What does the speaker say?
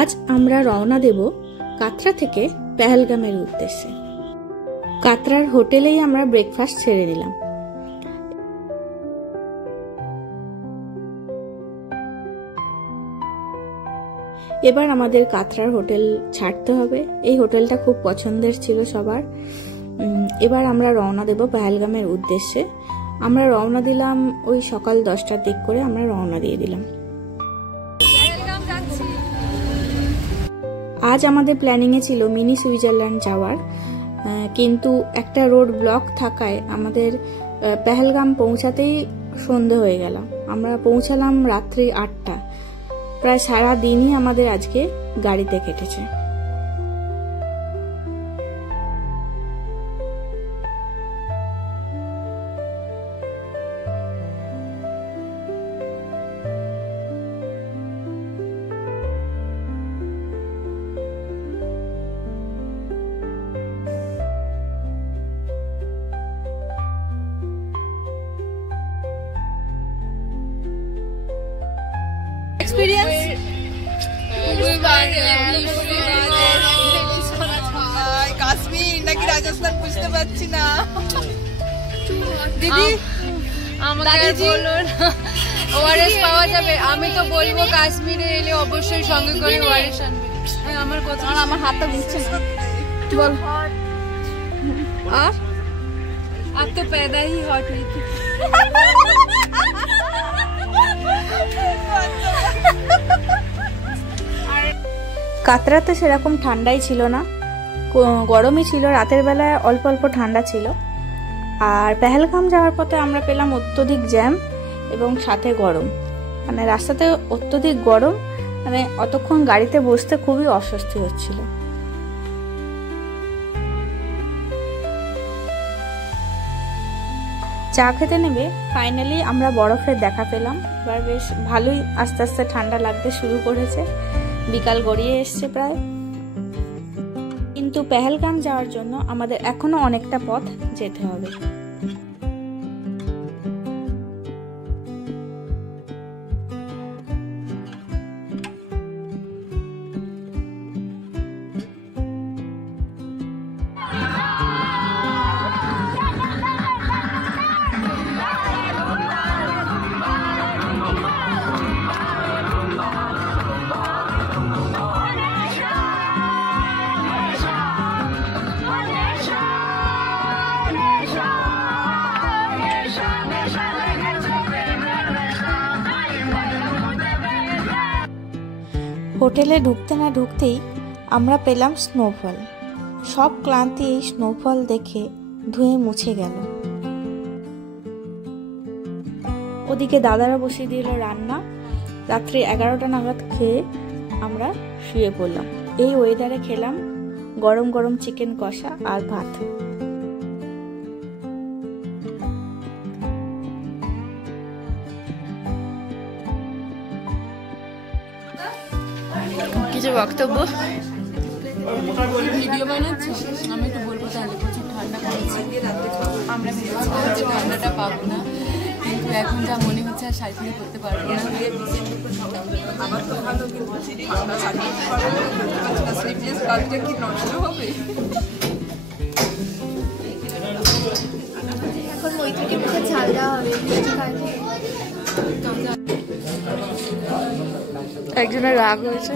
আজ আমরা রওনা দেব কাতরা থেকে পেহেলগামের উদ্দেশ্যে। কাতরার হোটেলেই আমরা ব্রেকফাস্ট ছেড়ে দিলাম। এবার আমাদের কাতরার হোটেল ছাড়তে হবে। এই হোটেলটা খুব পছন্দের ছিল সবার। এবার আমরা রওনা দেব পেহেলগামের উদ্দেশ্যে। আমরা রওনা দিলাম ওই সকাল 10টার দিক করে আমরা রওনা দিয়ে দিলাম। আজ আমাদের প্ল্যানিংয়ে ছিল মিনি সুইজারল্যান্ড যাওয়ার, কিন্তু একটা রোড ব্লক থাকায় আমাদের পেহেলগাম পৌঁছাতেই সন্ধে হয়ে গেল। আমরা পৌঁছালাম রাত্রি 8টা। প্রায় সারা দিনই আমাদের আজকে গাড়িতে কেটেছে। কাশ্মীর নাকি রাজস্থান বুঝতে পারছি না। দিদি আমাকে বলো ওআরএস পাওয়া যাবে? আমি তো বলবো কাশ্মীরে এলে অবশ্যই সঙ্গে করে ওআরএস আনবে। আমার কথা, আমার হাতটা দিচ্ছে না। বল। আর अब तो पैदा ही हॉट हुई थी। কাতরাতে সেরকম ঠান্ডাই ছিল না, গরমই ছিল। রাতের বেলায় অল্প অল্প ঠান্ডা ছিল। আর পেহেলগাম যাওয়ার পথে আমরা পেলাম অত্যধিক জ্যাম এবং সাথে গরম। মানে রাস্তাতে অত্যধিক গরম, মানে অতক্ষণ গাড়িতে বসতে খুবই অস্বস্তি হচ্ছিল। চা খেতে নেবে ফাইনালি আমরা বরফের দেখা পেলাম। এবার বেশ ভালোই আস্তে আস্তে ঠান্ডা লাগতে শুরু করেছে। বিকাল গড়িয়ে এসছে প্রায়। কিন্তু পেহেলগাম যাওয়ার জন্য আমাদের এখনো অনেকটা পথ যেতে হবে। হোটেলে ঢুকতে না ঢুকতেই আমরা পেলাম স্নোফল। সব ক্লান্তি এই স্নোফল দেখে ধুয়ে মুছে গেল। ওদিকে দাদারা বসিয়ে দিল রান্না। রাত্রি 11টা নাগাদ খেয়ে আমরা শুয়ে পড়লাম। এই ওয়েদারে খেলাম গরম গরম চিকেন কষা আর ভাত। কিছু বক্তব্য? ভিডিও বানাচ্ছি, আমি তো বলবো তাহলে প্রচুর ঠান্ডা পড়েছে। আমরা ভেবেছিলাম যে ঠান্ডাটা পাবো না, কিন্তু এখন যা মনে হচ্ছে আর শাড়ি পরে করতে পারবো না। এখন মৈত্রীকে মুখে ঝাল দেওয়া হবে। একজনের রাগ হয়েছে।